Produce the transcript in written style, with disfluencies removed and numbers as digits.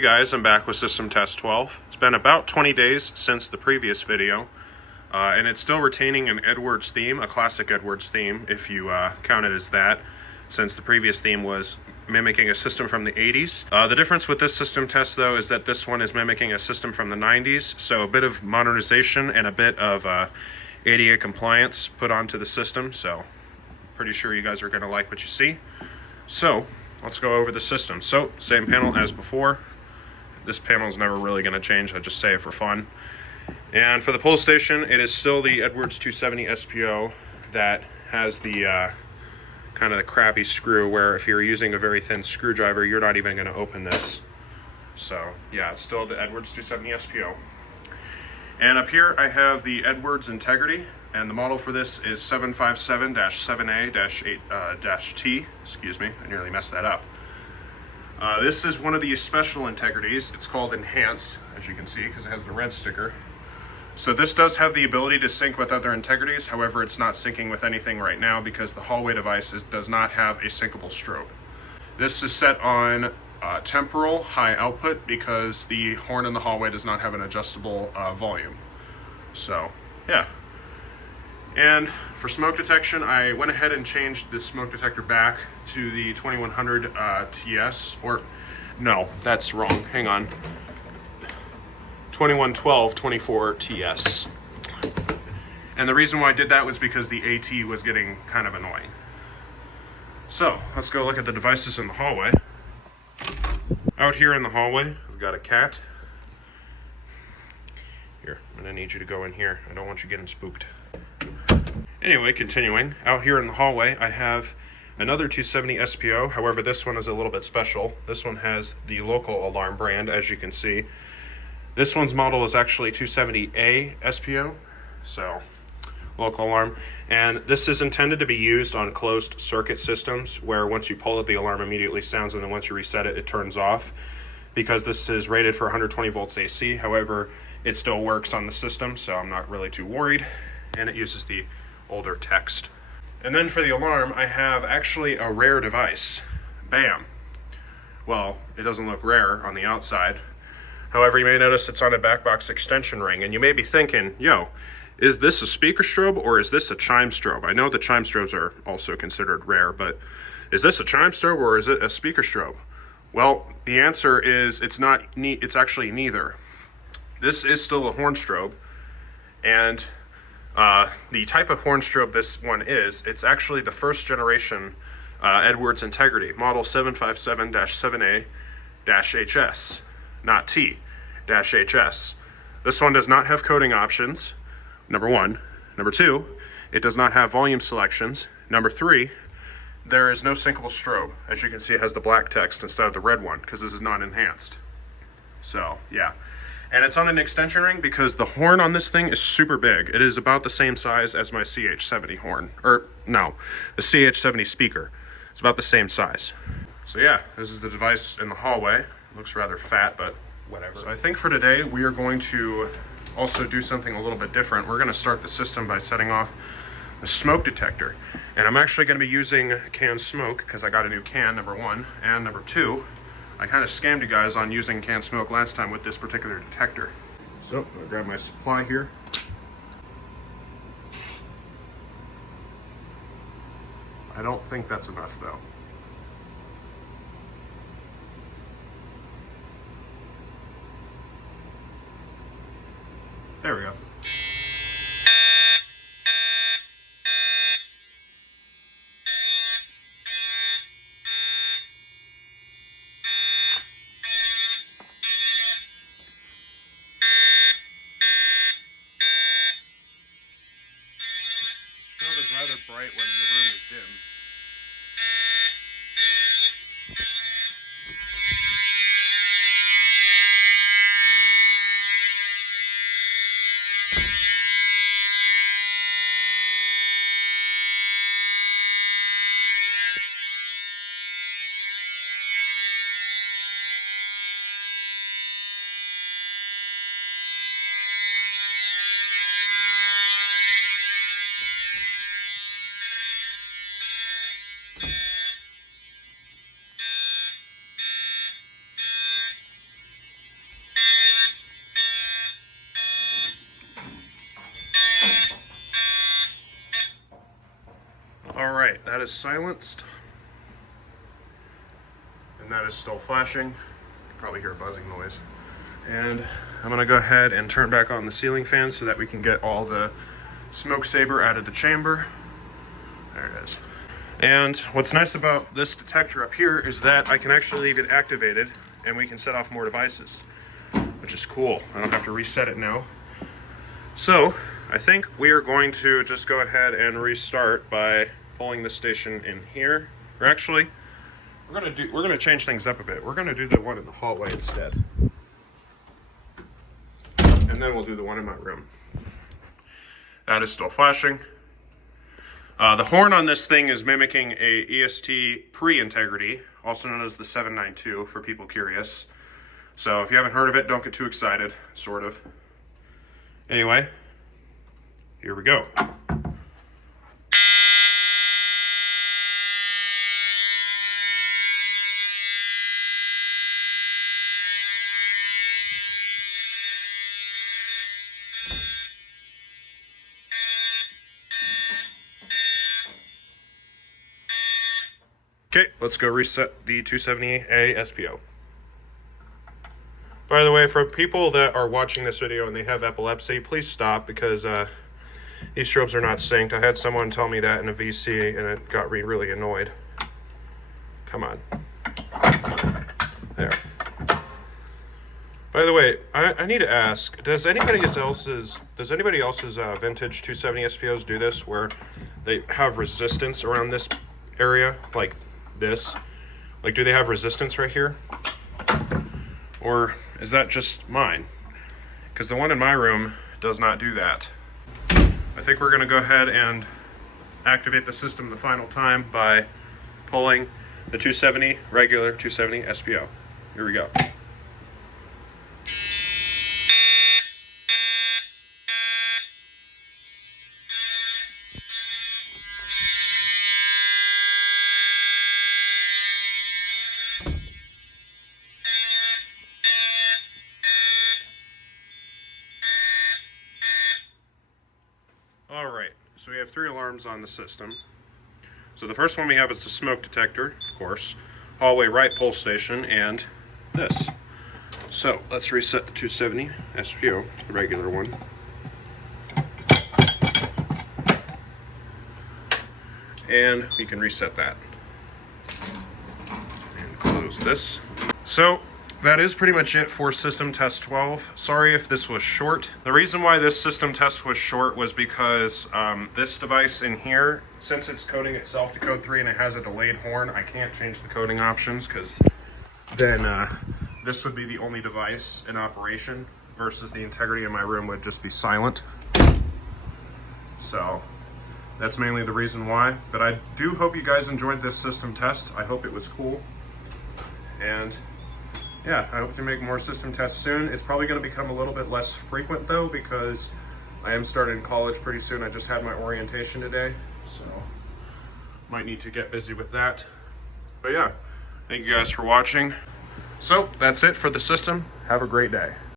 Hey guys, I'm back with System Test 12. It's been about 20 days since the previous video, and it's still retaining an Edwards theme, a classic Edwards theme, if you count it as that, since the previous theme was mimicking a system from the 80s. The difference with this system test, though, is that this one is mimicking a system from the 90s, so a bit of modernization and a bit of ADA compliance put onto the system, so pretty sure you guys are going to like what you see. So, let's go over the system. So, same panel as before. This panel is never really going to change. I just say it for fun. And for the pull station, it is still the Edwards 270 SPO that has the kind of the crappy screw where if you're using a very thin screwdriver, you're not even going to open this. So, yeah, it's still the Edwards 270 SPO. And up here, I have the Edwards Integrity. And the model for this is 757-7A-T. Excuse me, I nearly messed that up. This is one of the special integrities. It's called Enhanced, as you can see, because it has the red sticker. So this does have the ability to sync with other integrities. However, it's not syncing with anything right now because the hallway device does not have a syncable strobe. This is set on temporal high output because the horn in the hallway does not have an adjustable volume. So, yeah. And for smoke detection, I went ahead and changed the smoke detector back to the 2100 TS, or no, that's wrong, hang on, 2112 24 TS. And the reason why I did that was because the AT was getting kind of annoying. So, let's go look at the devices in the hallway. Out here in the hallway, we've got a cat. Here, I'm gonna need you to go in here. I don't want you getting spooked. Anyway, continuing, out here in the hallway, I have another 270 SPO. However, this one is a little bit special. This one has the local alarm brand, as you can see. This one's model is actually 270A SPO, so local alarm. And this is intended to be used on closed circuit systems where once you pull it, the alarm immediately sounds, and then once you reset it, it turns off. Because this is rated for 120 volts AC, however, it still works on the system, so I'm not really too worried. And it uses the older text. And then for the alarm, I have actually a rare device. Bam. Well, it doesn't look rare on the outside. However, you may notice it's on a backbox extension ring, and you may be thinking, yo, is this a speaker strobe or is this a chime strobe? I know the chime strobes are also considered rare, but is this a chime strobe or is it a speaker strobe? Well, the answer is it's actually neither. This is still a horn strobe, and the type of horn strobe this one is, it's actually the first generation Edwards Integrity, model 757-7A-HS, not T-HS. This one does not have coding options, number one. Number two, it does not have volume selections. Number three, there is no syncable strobe. As you can see, it has the black text instead of the red one, because this is not enhanced. So, yeah. And it's on an extension ring because the horn on this thing is super big. It is about the same size as my CH70 horn. Or, no, the CH70 speaker. It's about the same size. So yeah, this is the device in the hallway. It looks rather fat, but whatever. So I think for today, we are going to also do something a little bit different. We're gonna start the system by setting off the smoke detector. And I'm actually gonna be using canned smoke because I got a new can, number one, and number two, I kind of scammed you guys on using canned smoke last time with this particular detector. So, I'm gonna grab my supply here. I don't think that's enough though. There we go. Strobe is rather bright when the room is dim. that is silenced. And that is still flashing. You can probably hear a buzzing noise. And I'm gonna go ahead and turn back on the ceiling fan so that we can get all the smoke saber out of the chamber. There it is. And what's nice about this detector up here is that I can actually leave it activated and we can set off more devices, which is cool. I don't have to reset it now. So I think we are going to just go ahead and restart by pulling the station in here. Or actually, we're gonna change things up a bit. We're gonna do the one in the hallway instead. And then we'll do the one in my room. That is still flashing. The horn on this thing is mimicking a EST pre-integrity, also known as the 792 for people curious. So if you haven't heard of it, don't get too excited, sort of. Anyway, here we go. Okay, let's go reset the 270A SPO. By the way, for people that are watching this video and they have epilepsy, please stop because these strobes are not synced. I had someone tell me that in a VC and it got me really annoyed. Come on. There. By the way, I need to ask, does anybody else's vintage 270 SPOs do this where they have resistance around this area, like this? Like, do they have resistance right here? Or is that just mine? Because the one in my room does not do that. I think we're going to go ahead and activate the system the final time by pulling the 270, regular 270 SPO. Here we go. Alright, so we have 3 alarms on the system. So the first one we have is the smoke detector, of course, hallway right pull station, and this. So let's reset the 270 SPO, the regular one. And we can reset that. And close this. So that is pretty much it for system test 12. Sorry if this was short. The reason why this system test was short was because this device in here, since it's coding itself to code 3 and it has a delayed horn, I can't change the coding options because then this would be the only device in operation versus the integrity in my room would just be silent. So that's mainly the reason why. But I do hope you guys enjoyed this system test. I hope it was cool. And yeah, I hope to make more system tests soon. It's probably going to become a little bit less frequent though because I am starting college pretty soon. I just had my orientation today, so might need to get busy with that. But yeah, thank you guys for watching. So that's it for the system. Have a great day.